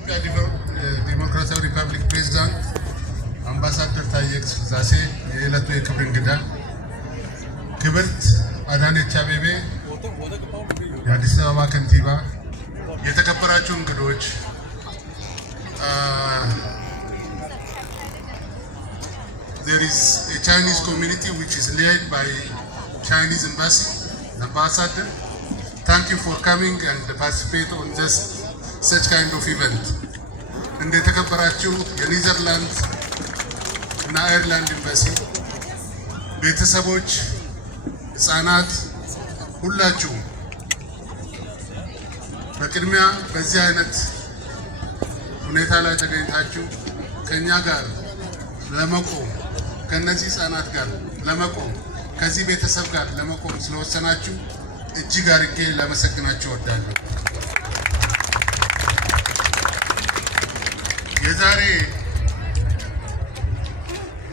ዲሞክራሲያዊ ሪፐብሊክ ፕሬዝዳንት አምባሳደር ታዬ አጽቀሥላሴ፣ የዕለቱ የክብር እንግዳ ክብርት አዳነች አቤቤ፣ የአዲስ አበባ ከንቲባ፣ የተከበራችሁ እንግዶች፣ there is a Chinese community which is led by Chinese embassy, ambassador. Thank you for coming and participate on this such kind of event. እንደተከበራችሁ የኔዘርላንድ እና አየርላንድ ኤምባሲ ቤተሰቦች፣ ህፃናት ሁላችሁ በቅድሚያ በዚህ አይነት ሁኔታ ላይ ተገኝታችሁ ከኛ ጋር ለመቆም ከነዚህ ህፃናት ጋር ለመቆም ከዚህ ቤተሰብ ጋር ለመቆም ስለወሰናችሁ እጅግ አድርጌ ላመሰግናችሁ እወዳለሁ። የዛሬ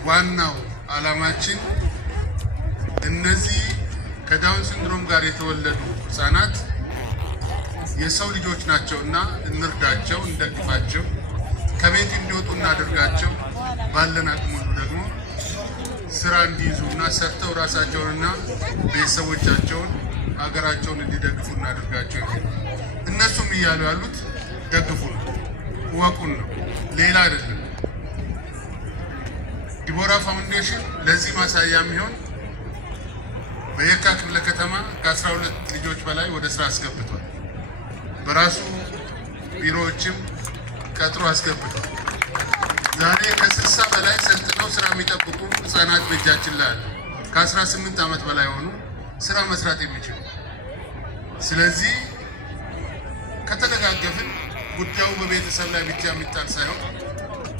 ዋናው ዓላማችን እነዚህ ከዳውን ሲንድሮም ጋር የተወለዱ ህፃናት የሰው ልጆች ናቸውና እንርዳቸው፣ እንደግፋቸው፣ ከቤት እንዲወጡ እናደርጋቸው። ባለን አቅም ሁሉ ደግሞ ስራ እንዲይዙና ሰርተው ራሳቸውንና ቤተሰቦቻቸውን ሀገራቸውን እንዲደግፉ እናደርጋቸው። እነሱም እያሉ ያሉት ደግፉን፣ ወቁን ነው፣ ሌላ አይደለም። ዲቦራ ፋውንዴሽን ለዚህ ማሳያ የሚሆን በየካ ክፍለ ከተማ ከ12 ልጆች በላይ ወደ ስራ አስገብቷል። በራሱ ቢሮዎችም ቀጥሮ አስገብቷል። ዛሬ ከ60 በላይ ሰልጥነው ስራ የሚጠብቁ ህፃናት በእጃችን ላይ አሉ። ከ18 ዓመት በላይ ሆኑ ስራ መስራት የሚችሉ። ስለዚህ ከተደጋገፍን ጉዳዩ በቤተሰብ ላይ ብቻ የሚጣል ሳይሆን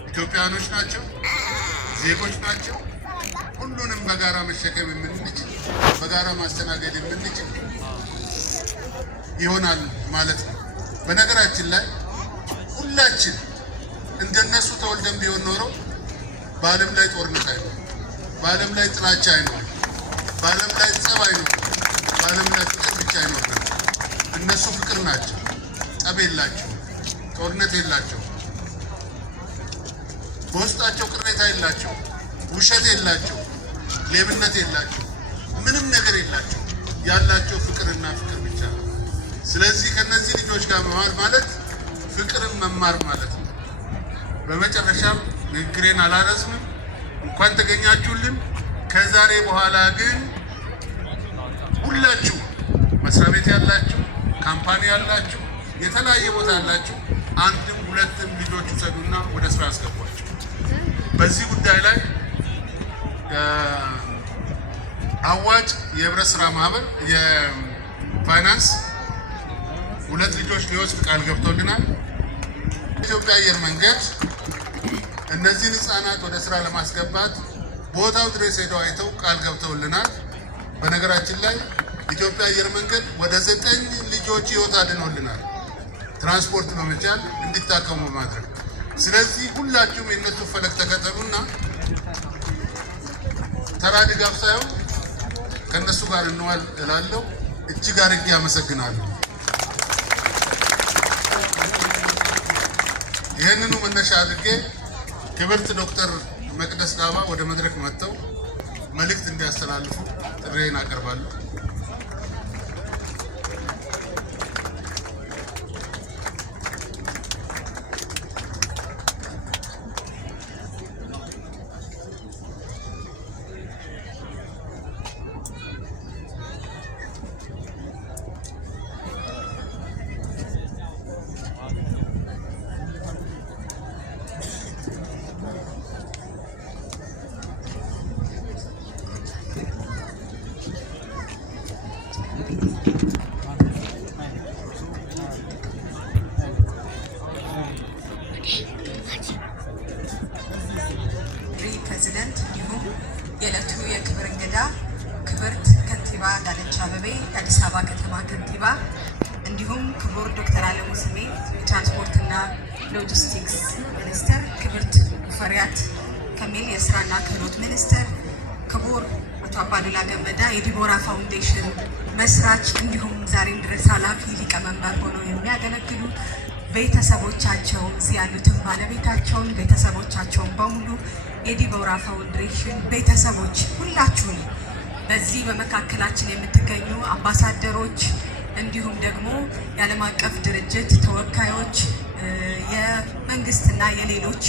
ኢትዮጵያኖች ናቸው፣ ዜጎች ናቸው። ሁሉንም በጋራ መሸከም የምንችል በጋራ ማስተናገድ የምንችል ይሆናል ማለት ነው። በነገራችን ላይ ሁላችን እንደነሱ ተወልደን ቢሆን ኖሮ በዓለም ላይ ጦርነት አይኖርም፣ በዓለም ላይ ጥላቻ አይኖርም፣ በዓለም ላይ ጸብ አይኖርም፣ በዓለም ላይ ፍቅር ብቻ አይኖርም። እነሱ ፍቅር ናቸው፣ ጸብ የላቸው፣ ጦርነት የላቸው፣ በውስጣቸው ቅሬታ የላቸው፣ ውሸት የላቸው፣ ሌብነት የላቸው፣ ምንም ነገር የላቸው። ያላቸው ፍቅርና ፍቅር ብቻ ነው። ስለዚህ ከነዚህ ልጆች ጋር መማር ማለት ፍቅርን መማር ማለት ነው። በመጨረሻም ንግግሬን አላረዝምም። እንኳን ተገኛችሁልን። ከዛሬ በኋላ ግን ሁላችሁ መስሪያ ቤት ያላችሁ፣ ካምፓኒ ያላችሁ፣ የተለያየ ቦታ ያላችሁ አንድም ሁለትም ልጆች ውሰዱና ወደ ስራ አስገቧቸው። በዚህ ጉዳይ ላይ አዋጭ የህብረት ስራ ማህበር የፋይናንስ 2 ልጆች ሊወስድ ቃል ገብቶልናል። ኢትዮጵያ አየር መንገድ እነዚህን ህፃናት ወደ ስራ ለማስገባት ቦታው ድረስ ሄደው አይተው ቃል ገብተውልናል። በነገራችን ላይ ኢትዮጵያ አየር መንገድ ወደ 9 ልጆች ህይወት አድኖልናል፣ ትራንስፖርት በመቻል እንዲታከሙ ማድረግ። ስለዚህ ሁላችሁም የነሱ ፈለግ ተከተሉና ተራ ድጋፍ ሳይሆን ከነሱ ጋር እንዋል እላለሁ። እጅግ አድርጌ አመሰግናለሁ። ይህንኑ መነሻ አድርጌ ክብርት ዶክተር መቅደስ ዳባ ወደ መድረክ መጥተው መልእክት እንዲያስተላልፉ ጥሬን አቀርባለሁ። ፕሬዚደንት እንዲሁም የዕለቱ የክብር እንግዳ ክብርት ከንቲባ አዳነች አቤቤ የአዲስ አበባ ከተማ ከንቲባ፣ እንዲሁም ክቡር ዶክተር አለሙ ስሜ የትራንስፖርትና ሎጂስቲክስ ሚኒስትር፣ ክብርት ሙፈሪያት ከሚል የስራና ክህሎት ሚኒስትር፣ ክቡር አቶ አባዱላ ገመዳ የዲቦራ ፋውንዴሽን መስራች እንዲሁም ዛሬም ድረስ ኃላፊ ሊቀመንበር ሆነው የሚያገለግሉ ቤተሰቦቻቸው እዚህ ያሉትን ባለቤታቸውን ቤተሰቦቻቸውን በሙሉ የዲቦራ ፋውንዴሽን ቤተሰቦች ሁላችሁን በዚህ በመካከላችን የምትገኙ አምባሳደሮች እንዲሁም ደግሞ የዓለም አቀፍ ድርጅት ተወካዮች የመንግስትና የሌሎች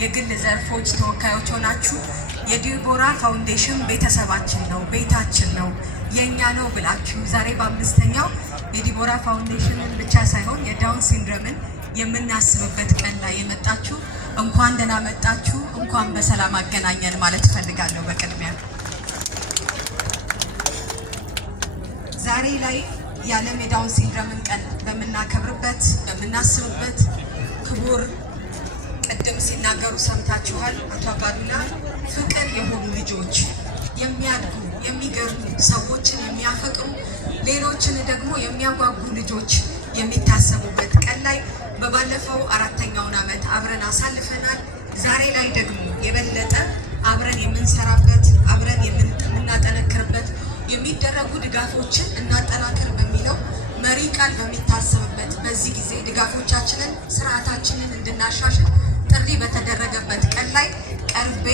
የግል ዘርፎች ተወካዮች ሆናችሁ የዲቦራ ፋውንዴሽን ቤተሰባችን ነው፣ ቤታችን ነው፣ የኛ ነው ብላችሁ ዛሬ በአምስተኛው የዲቦራ ፋውንዴሽንን ብቻ ሳይሆን የዳውን ሲንድሮምን የምናስብበት ቀን ላይ የመጣችሁ እንኳን ደህና መጣችሁ፣ እንኳን በሰላም አገናኘን ማለት እፈልጋለሁ። በቅድሚያ ዛሬ ላይ የዓለም የዳውን ሲንድሮምን ቀን በምናከብርበት በምናስብበት ክቡር ቅድም ሲናገሩ ሰምታችኋል አቶ አባዱላ ፍቅር የሆኑ ልጆች የሚያድጉ የሚገርሙ ሰዎችን የሚያፈቅሩ ሌሎችን ደግሞ የሚያጓጉ ልጆች የሚታሰቡበት ቀን ላይ በባለፈው አራተኛውን ዓመት አብረን አሳልፈናል። ዛሬ ላይ ደግሞ የበለጠ አብረን የምንሰራበት አብረን የምናጠነክርበት የሚደረጉ ድጋፎችን እናጠናክር በሚለው መሪ ቃል በሚታሰብበት በዚህ ጊዜ ድጋፎቻችንን ስርዓታችንን እንድናሻሽል ጥሪ በተደረገበት ቀን ላይ ቀርቤ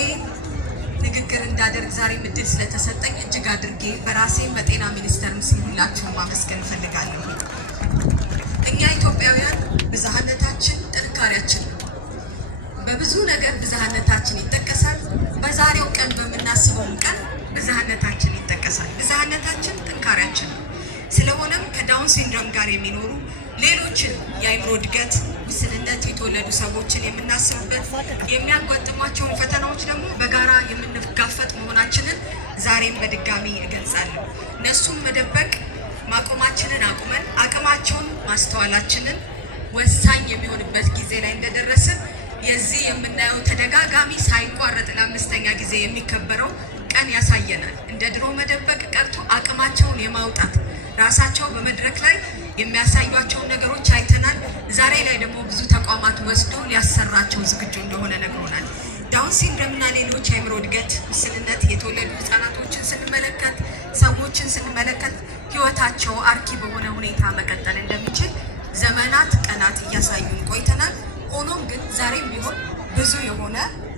ንግግር እንዳደርግ ዛሬ እድል ስለተሰጠኝ እጅግ አድርጌ በራሴም በጤና ሚኒስቴርም ስም ሁላችሁም ማመስገን እፈልጋለሁ። እኛ ኢትዮጵያውያን ብዝሃነታችን ጥንካሬያችን ነው። በብዙ ነገር ብዝሃነታችን ይጠቀሳል። በዛሬው ቀን በምናስበውም ቀን ብዝሃነታችን ይጠቀሳል። ብዝሃነታችን ጥንካሬያችን ነው። ስለሆነም ከዳውን ሲንድሮም ጋር የሚኖሩ ሌሎችን የአእምሮ እድገት ውስንነት የተወለዱ ሰዎችን የምናስብበት የሚያጋጥሟቸውን ፈተናዎች ደግሞ በጋራ የምንጋፈጥ መሆናችንን ዛሬም በድጋሚ እገልጻለሁ። እነሱን መደበቅ ማቆማችንን አቁመን አቅማቸውን ማስተዋላችንን ወሳኝ የሚሆንበት ጊዜ ላይ እንደደረስን የዚህ የምናየው ተደጋጋሚ ሳይቋረጥ ለአምስተኛ ጊዜ የሚከበረው ቀን ያሳየናል። እንደ ድሮ መደበቅ ቀርቶ አቅማቸውን የማውጣት ራሳቸው በመድረክ ላይ የሚያሳዩቸውን ነገሮች አይተናል። ዛሬ ላይ ደግሞ ብዙ ተቋማት ወስዶ ሊያሰራቸው ዝግጁ እንደሆነ ነግሮናል። ዳውን ሲንድሮምና ሌሎች የአእምሮ እድገት ውስንነት የተወለዱ ህጻናቶችን ስንመለከት ሰዎችን ስንመለከት ህይወታቸው አርኪ በሆነ ሁኔታ መቀጠል እንደሚችል ዘመናት ቀናት እያሳዩን ቆይተናል። ሆኖም ግን ዛሬም ቢሆን ብዙ የሆነ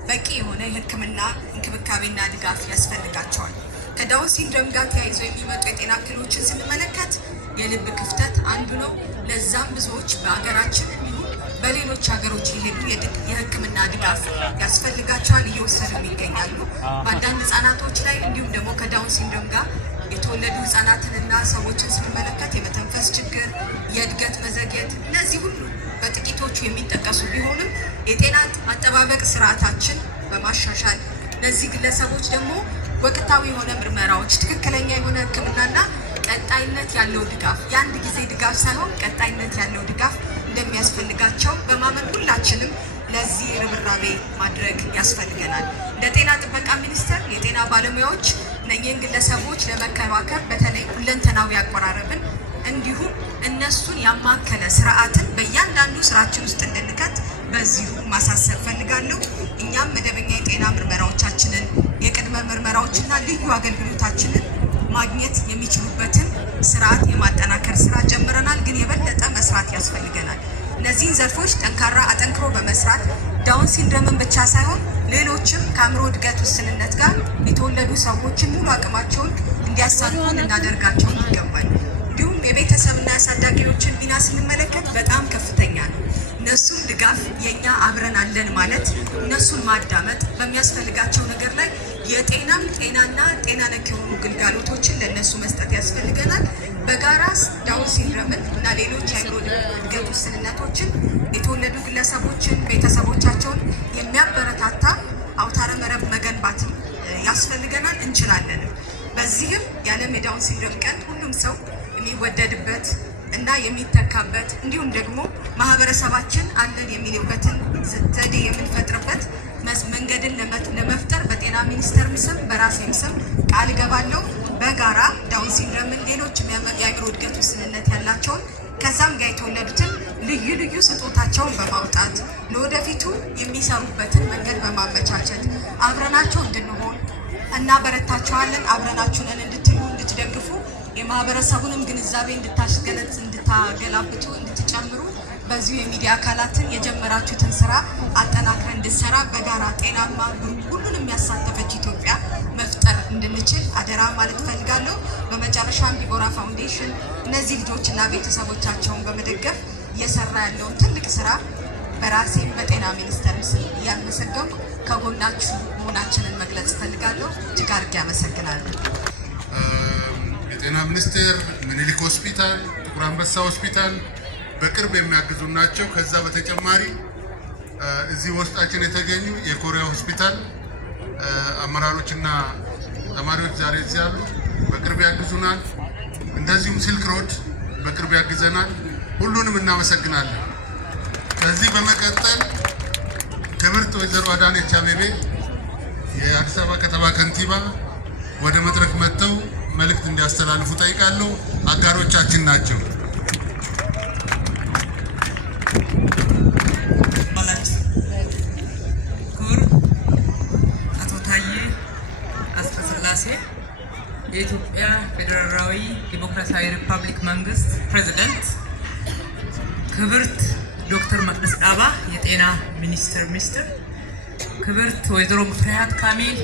በቂ የሆነ የህክምና እንክብካቤና ድጋፍ ያስፈልጋቸዋል። ከዳውን ሲንድሮም ጋር ተያይዞ የሚመጡ የጤና እክሎችን ስንመለከት የልብ ክፍተት አንዱ ነው። ለዛም ብዙዎች በሀገራችን እንዲሁም በሌሎች ሀገሮች የሄዱ የህክምና ድጋፍ ያስፈልጋቸዋል፣ እየወሰዱም ይገኛሉ። በአንዳንድ ህጻናቶች ላይ እንዲሁም ደግሞ ከዳውን ሲንድሮም ጋር የተወለዱ ህጻናትንና ሰዎችን ስንመለከት የመተንፈስ ችግር፣ የእድገት መዘግየት፣ እነዚህ ሁሉ በጥቂቶቹ የሚጠቀሱ ቢሆንም የጤና አጠባበቅ ስርዓታችን በማሻሻል እነዚህ ግለሰቦች ደግሞ ወቅታዊ የሆነ ምርመራዎች፣ ትክክለኛ የሆነ ህክምናና ቀጣይነት ያለው ድጋፍ የአንድ ጊዜ ድጋፍ ሳይሆን ቀጣይነት ያለው ድጋፍ እንደሚያስፈልጋቸው በማመን ሁላችንም ለዚህ ርብራቤ ማድረግ ያስፈልገናል። እንደ ጤና ጥበቃ ሚኒስቴር የጤና ባለሙያዎች እነኚህን ግለሰቦች ለመከባከብ በተለይ ሁለንተናዊ አቆራረብን እንዲሁም እነሱን ያማከለ ስርዓትን በእያንዳንዱ ስራችን ውስጥ እንድንከት በዚሁ ማሳሰብ ፈልጋለሁ። እኛም መደበኛ የጤና ምርመራዎቻችንን የቅድመ ምርመራዎችና ልዩ አገልግሎታችንን ማግኘት የሚችሉበትን ስርዓት የማጠናከር ስራ ጀምረናል። ግን የበለጠ መስራት ያስፈልገናል። እነዚህን ዘርፎች አጠንክሮ በመስራት ዳውን ሲንድሮምን ብቻ ሳይሆን ሌሎችም ከአእምሮ እድገት ውስንነት ጋር የተወለዱ ሰዎችን ሙሉ አቅማቸውን እንዲያሳኩ እናደርጋቸው ይገባል። እንዲሁም የቤተሰብና አሳዳጊዎችን ሚና ስንመለከት በጣም ከፍተኛ ነው። እነሱን ድጋፍ የኛ አብረን አለን ማለት እነሱን ማዳመጥ በሚያስፈልጋቸው ነገር ላይ ጤናና ጤና ነክ የሆኑ ግልጋሎቶችን ለነሱ መስጠት ያስፈልገናል። በጋራ ዳውን ሲንድሮምን እና ሌሎች የአእምሮ እድገት ውስንነቶችን የተወለዱ ግለሰቦችን ቤተሰቦቻቸውን የሚያበረታታ አውታረ መረብ መገንባት ያስፈልገናል፣ እንችላለንም። በዚህም የዓለም የዳውን ሲንድሮም ቀን ሁሉም ሰው የሚወደድበት እና የሚተካበት እንዲሁም ደግሞ ማህበረሰባችን አለን የሚልበትን ዘዴ የምንፈጥርበት መንገድን ለመፍጠር በጤና ሚኒስቴር ስም በራሴም ስም ቃል ገባለሁ። በጋራ ዳውን ሲንድሮምን ሌሎች የአእምሮ እድገት ውስንነት ያላቸውን ከዛም ጋር የተወለዱትን ልዩ ልዩ ስጦታቸውን በማውጣት ለወደፊቱ የሚሰሩበትን መንገድ በማመቻቸት አብረናቸው እንድንሆን እናበረታቸዋለን። አብረናችሁንን እንድትሉ እንድትደግፉ የማህበረሰቡንም ግንዛቤ እንድታገላብጡ እንድትጨምሩ በዚሁ የሚዲያ አካላትን የጀመራችሁትን ስራ አጠናክረን እንድንሰራ በጋራ ጤናማ ሁሉንም የሚያሳተፈች ኢትዮጵያ መፍጠር እንድንችል አደራ ማለት ፈልጋለሁ። በመጨረሻም ዲቦራ ፋውንዴሽን እነዚህ ልጆችና ቤተሰቦቻቸውን በመደገፍ እየሰራ ያለውን ትልቅ ስራ በራሴም በጤና ሚኒስቴር ስም እያመሰገንኩ ከጎናችሁ መሆናችንን መግለጽ ፈልጋለሁ። እጅግ አድርጌ አመሰግናለሁ። የጤና ሚኒስቴር፣ ምኒልክ ሆስፒታል፣ ጥቁር አንበሳ ሆስፒታል በቅርብ የሚያግዙ ናቸው። ከዛ በተጨማሪ እዚህ ውስጣችን የተገኙ የኮሪያ ሆስፒታል አመራሮችና ተማሪዎች ዛሬ እዚህ ያሉ በቅርብ ያግዙናል። እንደዚሁም ሲልክ ሮድ በቅርብ ያግዘናል። ሁሉንም እናመሰግናለን። ከዚህ በመቀጠል ክብርት ወይዘሮ አዳነች አቤቤ የአዲስ አበባ ከተማ ከንቲባ ወደ መድረክ መጥተው መልእክት እንዲያስተላልፉ ጠይቃለሁ። አጋሮቻችን ናቸው። ክቡር አቶ ታዬ አጽቀሥላሴ የኢትዮጵያ ፌዴራላዊ ዲሞክራሲያዊ ሪፐብሊክ መንግስት ፕሬዝዳንት፣ ክብርት ዶክተር መቅደስ ዳባ የጤና ሚኒስትር፣ ክብርት ወይዘሮ ሙፈሪያት ካሚል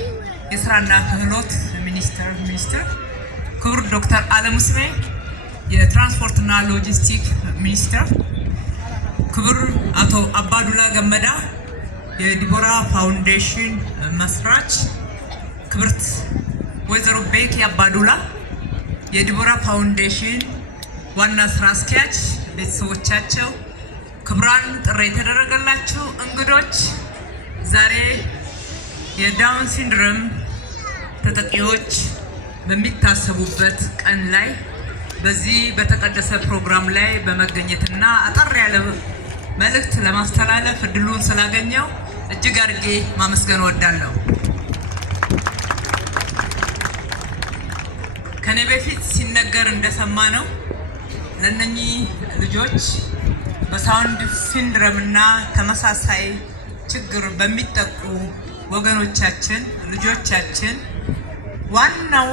የስራና ክህሎት ሚኒስትር፣ ክቡር ዶክተር አለሙ ስሜ የትራንስፖርትና ሎጂስቲክ ሚኒስትር፣ ክቡር አቶ አባዱላ ገመዳ የዲቦራ ፋውንዴሽን መስራች፣ ክብርት ወይዘሮ ቤኪ አባዱላ የዲቦራ ፋውንዴሽን ዋና ስራ አስኪያጅ፣ ቤተሰቦቻቸው፣ ክቡራን ጥሪ የተደረገላችሁ እንግዶች፣ ዛሬ የዳውን ሲንድሮም ተጠቂዎች በሚታሰቡበት ቀን ላይ በዚህ በተቀደሰ ፕሮግራም ላይ በመገኘትና አጠር ያለ መልእክት ለማስተላለፍ እድሉን ስላገኘው እጅግ አድርጌ ማመስገን እወዳለሁ። ከኔ በፊት ሲነገር እንደሰማ ነው ለነኚህ ልጆች በሳውንድ ሲንድሮም እና ተመሳሳይ ችግር በሚጠቁ ወገኖቻችን ልጆቻችን ዋናው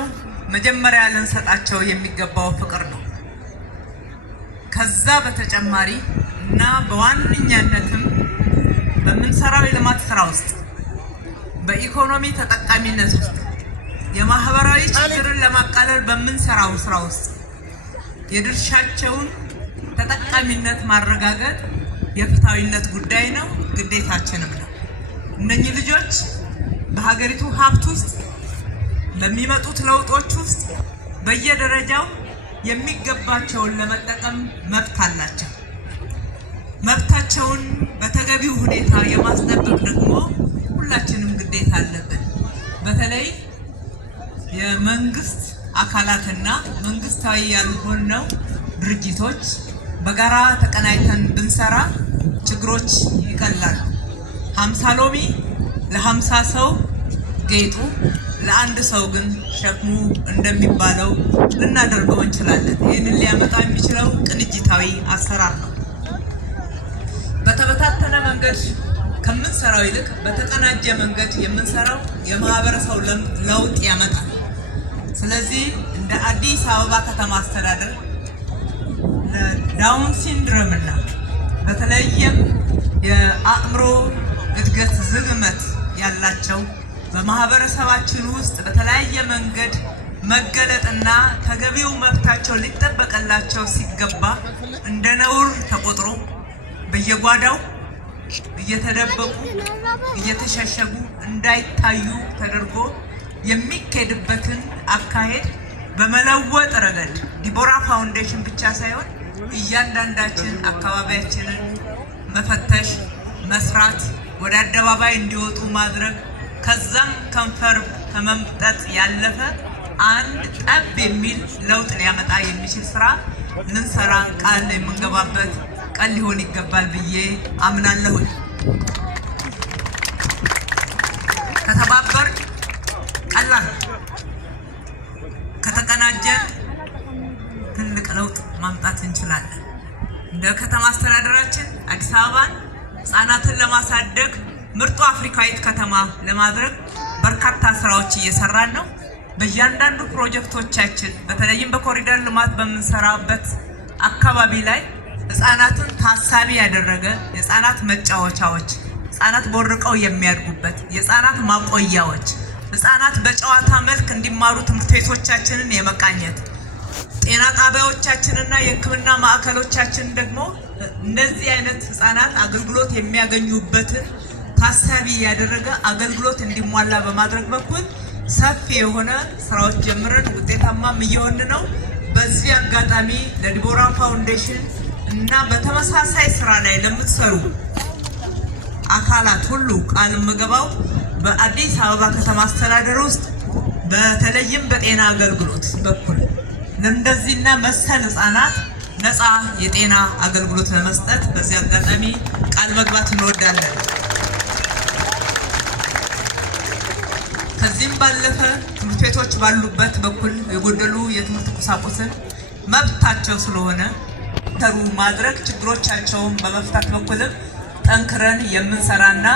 መጀመሪያ ልንሰጣቸው የሚገባው ፍቅር ነው። ከዛ በተጨማሪ እና በዋነኛነትም በምንሰራው የልማት ስራ ውስጥ በኢኮኖሚ ተጠቃሚነት ውስጥ የማህበራዊ ችግርን ለማቃለል በምንሰራው ስራ ውስጥ የድርሻቸውን ተጠቃሚነት ማረጋገጥ የፍትሃዊነት ጉዳይ ነው፣ ግዴታችንም ነው። እነኚህ ልጆች በሀገሪቱ ሀብት ውስጥ በሚመጡት ለውጦች ውስጥ በየደረጃው የሚገባቸውን ለመጠቀም መብት አላቸው። መብታቸውን በተገቢው ሁኔታ የማስጠበቅ ደግሞ ሁላችንም ግዴታ አለብን። በተለይ የመንግስት አካላትና መንግስታዊ ያልሆነው ድርጅቶች በጋራ ተቀናይተን ብንሰራ ችግሮች ይቀላሉ። 50 ሎሚ ለ50 ሰው ጌጡ፣ ለአንድ ሰው ግን ሸክሙ እንደሚባለው ልናደርገው እንችላለን። ይህንን ሊያመጣ የሚችለው ቅንጅታዊ አሰራር ነው። በተበታተነ መንገድ ከምንሰራው ይልቅ በተቀናጀ መንገድ የምንሰራው የማህበረሰብ ለውጥ ያመጣል። ስለዚህ እንደ አዲስ አበባ ከተማ አስተዳደር ለዳውን ሲንድሮም እና በተለይም የአእምሮ እድገት ዝግመት ያላቸው በማህበረሰባችን ውስጥ በተለያየ መንገድ መገለጥና ተገቢው መብታቸው ሊጠበቅላቸው ሲገባ እንደ ነውር ተቆጥሮ በየጓዳው እየተደበቁ እየተሸሸጉ እንዳይታዩ ተደርጎ የሚካሄድበትን አካሄድ በመለወጥ ረገድ ዲቦራ ፋውንዴሽን ብቻ ሳይሆን እያንዳንዳችን አካባቢያችንን መፈተሽ፣ መስራት፣ ወደ አደባባይ እንዲወጡ ማድረግ፣ ከዛም ከንፈር ከመምጠጥ ያለፈ አንድ ጠብ የሚል ለውጥ ሊያመጣ የሚችል ስራ ልንሰራ ቃል የምንገባበት ቀን ሊሆን ይገባል ብዬ አምናለሁ። ከተባበር ቀላል፣ ከተቀናጀን ትልቅ ለውጥ ማምጣት እንችላለን። እንደ ከተማ አስተዳደራችን አዲስ አበባን ህጻናትን ለማሳደግ ምርጡ አፍሪካዊት ከተማ ለማድረግ በርካታ ስራዎች እየሰራን ነው። በእያንዳንዱ ፕሮጀክቶቻችን በተለይም በኮሪደር ልማት በምንሰራበት አካባቢ ላይ ህፃናትን ታሳቢ ያደረገ የህፃናት መጫወቻዎች፣ ህፃናት ቦርቀው የሚያድጉበት የህፃናት ማቆያዎች፣ ህፃናት በጨዋታ መልክ እንዲማሩ ትምህርት ቤቶቻችንን የመቃኘት ጤና ጣቢያዎቻችንና የሕክምና ማዕከሎቻችን ደግሞ እንደዚህ አይነት ህፃናት አገልግሎት የሚያገኙበትን ታሳቢ ያደረገ አገልግሎት እንዲሟላ በማድረግ በኩል ሰፊ የሆነ ስራዎች ጀምረን ውጤታማም እየሆን ነው። በዚህ አጋጣሚ ለዲቦራ ፋውንዴሽን እና በተመሳሳይ ስራ ላይ ለምትሰሩ አካላት ሁሉ ቃል የምገባው በአዲስ አበባ ከተማ አስተዳደር ውስጥ በተለይም በጤና አገልግሎት በኩል ለእንደዚህና መሰል ህፃናት ነፃ የጤና አገልግሎት ለመስጠት በዚህ አጋጣሚ ቃል መግባት እንወዳለን። ከዚህም ባለፈ ትምህርት ቤቶች ባሉበት በኩል የጎደሉ የትምህርት ቁሳቁስን መብታቸው ስለሆነ ተሩ ማድረግ ችግሮቻቸውን በመፍታት በኩልም ጠንክረን የምንሰራና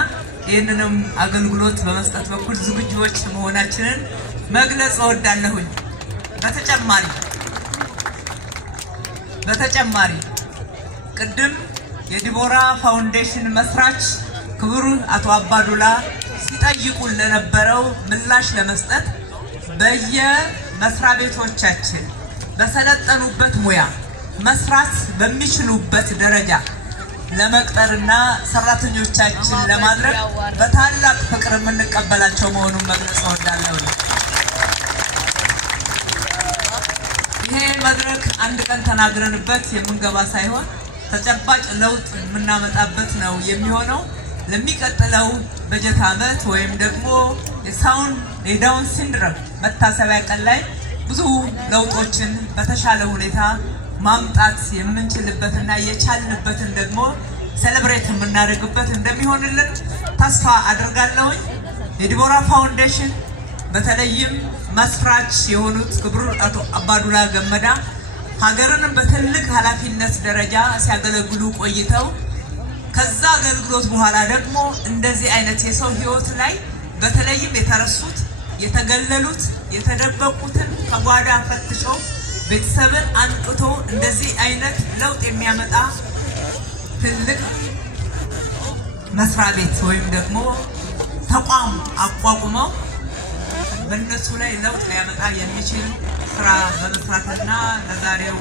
ይህንንም አገልግሎት በመስጠት በኩል ዝግጁዎች መሆናችንን መግለጽ እወዳለሁኝ። በተጨማሪ ቅድም የዲቦራ ፋውንዴሽን መስራች ክቡር አቶ አባዱላ ሲጠይቁን ለነበረው ምላሽ ለመስጠት በየመስሪያ ቤቶቻችን በሰለጠኑበት ሙያ መስራት በሚችሉበት ደረጃ ለመቅጠርና ሰራተኞቻችን ለማድረግ በታላቅ ፍቅር የምንቀበላቸው መሆኑን መግለጽ እወዳለሁ። ይሄ መድረክ አንድ ቀን ተናግረንበት የምንገባ ሳይሆን ተጨባጭ ለውጥ የምናመጣበት ነው የሚሆነው። ለሚቀጥለው በጀት ዓመት ወይም ደግሞ የዳውን ሲንድሮም መታሰቢያ ቀን ላይ ብዙ ለውጦችን በተሻለ ሁኔታ ማምጣት የምንችልበትና የቻልንበትን ደግሞ ሴሌብሬት የምናደርግበት እንደሚሆንልን ተስፋ አድርጋለሁኝ። የዲቦራ ፋውንዴሽን በተለይም መስራች የሆኑት ክቡር አቶ አባዱላ ገመዳ ሀገርን በትልቅ ኃላፊነት ደረጃ ሲያገለግሉ ቆይተው ከዛ አገልግሎት በኋላ ደግሞ እንደዚህ አይነት የሰው ህይወት ላይ በተለይም የተረሱት፣ የተገለሉት፣ የተደበቁትን ከጓዳ ፈትሾ ቤተሰብን አንቅቶ እንደዚህ አይነት ለውጥ የሚያመጣ ትልቅ መስሪያ ቤት ወይም ደግሞ ተቋም አቋቁመው በእነሱ ላይ ለውጥ ሊያመጣ የሚችል ስራ በመስራትና ለዛሬው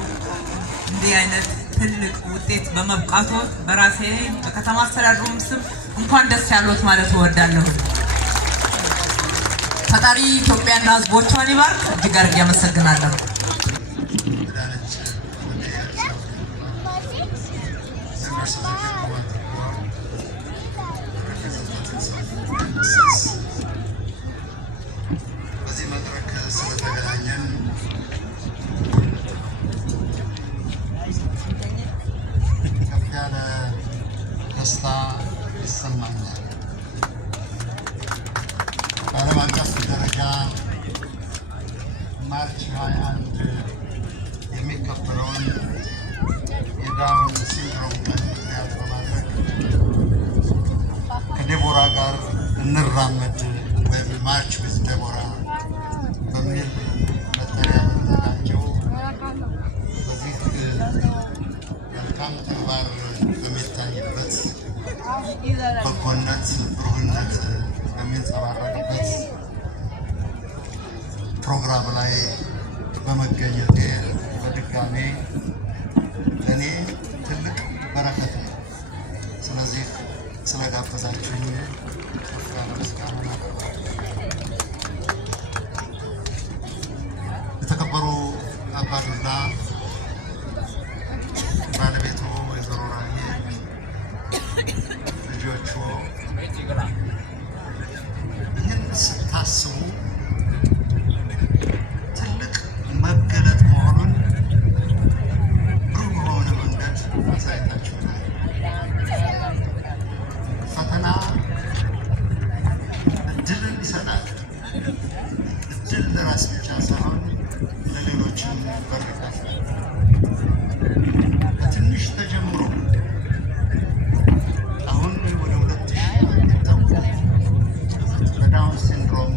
እንዲህ አይነት ትልቅ ውጤት በመብቃቱ በራሴ በከተማ አስተዳደሩም ስም እንኳን ደስ ያሉት ማለት እወዳለሁ። ፈጣሪ ኢትዮጵያና ህዝቦቿን ይባርክ። እጅግ አድርጌ አመሰግናለሁ። በዚህ መድረክ ስለተገናኘን ከፍ ያለ ደስታ ይሰማኛል። በዓለም አቀፍ ደረጃ ማርች 21 የሚከበረውን የዳውን ሲንድሮም ቀን ምክንያት በማድረግ ከዴቦራ ጋር እንራመድ ወይም ማርች ዊዝ ዴቦራ በሚል መጠሪያ በተዘጋጀው በዚህ መልካም ተግባር በሚታይበት በጎነት፣ ብሩህነት በሚንጸባረቅበት ፕሮግራም ላይ በመገኘቴ በድጋሜ ለእኔ ትልቅ በረከት ነው። ስለዚህ ስለጋበዛችሁኝ ከፍ ያለ ምስጋና አቀርባለሁ። የተከበሩ አባዱላ፣ ባለቤቱ ወይዘሮ ራሄል፣ ልጆቹ ይህን ስታስቡ ትልቅ መገለጥ መሆኑን ብሩህ በሆነ መንገድ አሳይታችሁናል። ፈተና እድልን ይሰጣል። እድል ለራስ ብቻ ሳይሆን ለሌሎችም በር ይከፍታል። በትንሽ ተጀምሮ አሁን ወደ 2000 የሚጠጉ በዳውን ሲንድሮም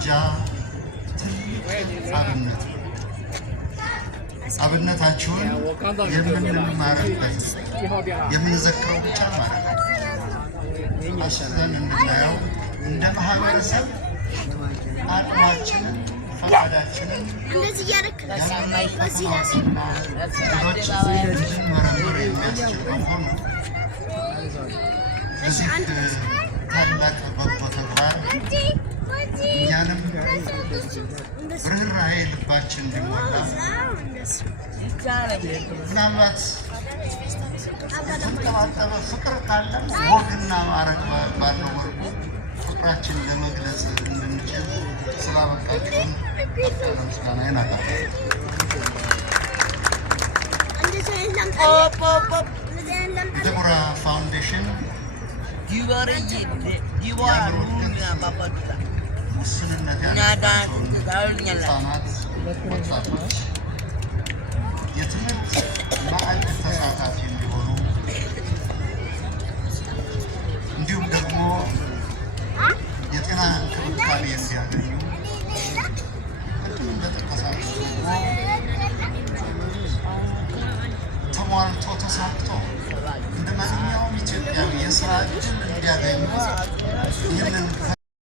እርምጃ ትልቅ አብነት ነው። አብነታችሁን የምንማርበት የምንዘክረው ብቻ ማለት ነው። አስበን እንድናየው እንደ ማህበረሰብ አቅማችንን ፈቃዳችንን ያለማይፈጽማትና ድሎች እንድንመረምር የሚያስችል በመሆኑ በዚህ ታላቅ በጎ ተግባር እኛንም ርኅራኄ ልባችን እንዲሞላ ምናልባት የተንጠባጠበ ፍቅር ካለ ወግና ማዕረግ ባለው መልኩ ፍቅራችን ለመግለጽ እንድንችል ስላበቃችሁን ምስጋናዬን አቀርባለሁ። የደቡራ ፋውንዴሽን ውስንነት ያለባቸውን ሕፃናት፣ ወጣቶች የትምህርት ማዕድ ተሳታፊ እንዲሆኑ እንዲሁም ደግሞ የጤና እንክብካቤ እንዲያገኙ ቅድም እንደጠቀሳችሁ ደግሞ ተሟልቶ ተሳክቶ እንደ ማንኛውም ኢትዮጵያዊ የስራ እድል እንዲያገኙ ይህንን